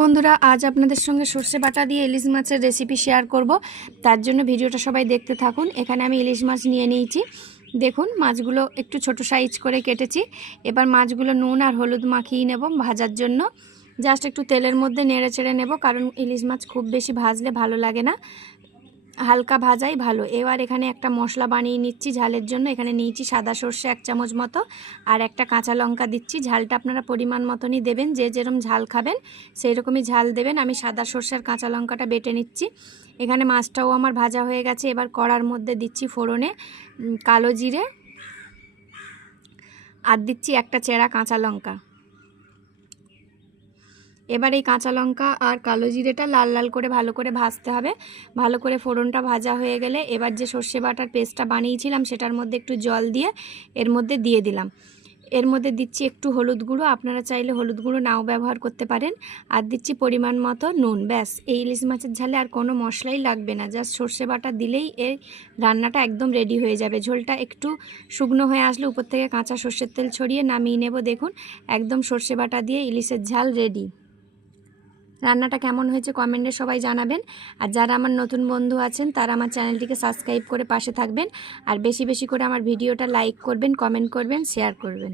বন্ধুরা, আজ আপনাদের সঙ্গে সর্ষে বাটা দিয়ে ইলিশ মাছের রেসিপি শেয়ার করব। তার জন্য ভিডিওটা সবাই দেখতে থাকুন। এখানে আমি ইলিশ মাছ নিয়ে নিয়েছি। দেখুন, মাছগুলো একটু ছোট সাইজ করে কেটেছি। এবার মাছগুলো নুন আর হলুদ মাখিয়ে নেব ভাজার জন্য। জাস্ট একটু তেলের মধ্যে নেড়ে চেড়ে নেব, কারণ ইলিশ মাছ খুব বেশি ভাজলে ভালো লাগে না, হালকা ভাজাই ভালো। এবার এখানে একটা মশলা বানিয়ে নিচ্ছি ঝালের জন্য। এখানে নিয়েছি সাদা সর্ষে 1 চামচ মতো, আর একটা কাঁচা লঙ্কা দিচ্ছি। ঝালটা আপনারা পরিমাণ মতনই দেবেন, যে যেরকম ঝাল খাবেন সেই রকমই ঝাল দেবেন। আমি সাদা সর্ষে আর কাঁচা লঙ্কাটা বেটে নিচ্ছি। এখানে মাছটাও আমার ভাজা হয়ে গেছে। এবার কড়ার মধ্যে দিচ্ছি ফোড়নে কালো জিরে, আর দিচ্ছি একটা চেরা কাঁচা লঙ্কা। এবার এই কাঁচা লঙ্কা আর কালো জিরেটা লাল লাল করে ভালো করে ভাজতে হবে। ভালো করে ফোড়নটা ভাজা হয়ে গেলে এবার যে সর্ষে বাটার পেস্টটা বানিয়েছিলাম সেটার মধ্যে একটু জল দিয়ে এর মধ্যে দিয়ে দিলাম। এর মধ্যে দিচ্ছি একটু হলুদ গুঁড়ো, আপনারা চাইলে হলুদ গুঁড়ো নাও ব্যবহার করতে পারেন। আর দিচ্ছি পরিমাণ মতো নুন। ব্যাস, এই ইলিশ মাছের ঝালে আর কোনো মশলাই লাগবে না, জাস্ট সর্ষে বাটা দিলেই এই রান্নাটা একদম রেডি হয়ে যাবে। ঝোলটা একটু শুকনো হয়ে আসলে উপর থেকে কাঁচা সর্ষের তেল ছড়িয়ে নামিয়ে নেব। দেখুন, একদম সর্ষে বাটা দিয়ে ইলিশের ঝাল রেডি। রান্নাটা কেমন হয়েছে কমেন্টে সবাই জানাবেন। আর যারা আমার নতুন বন্ধু আছেন তারা আমার চ্যানেলটিকে সাবস্ক্রাইব করে পাশে থাকবেন। আর বেশি বেশি করে আমার ভিডিওটা লাইক করবেন, কমেন্ট করবেন, শেয়ার করবেন।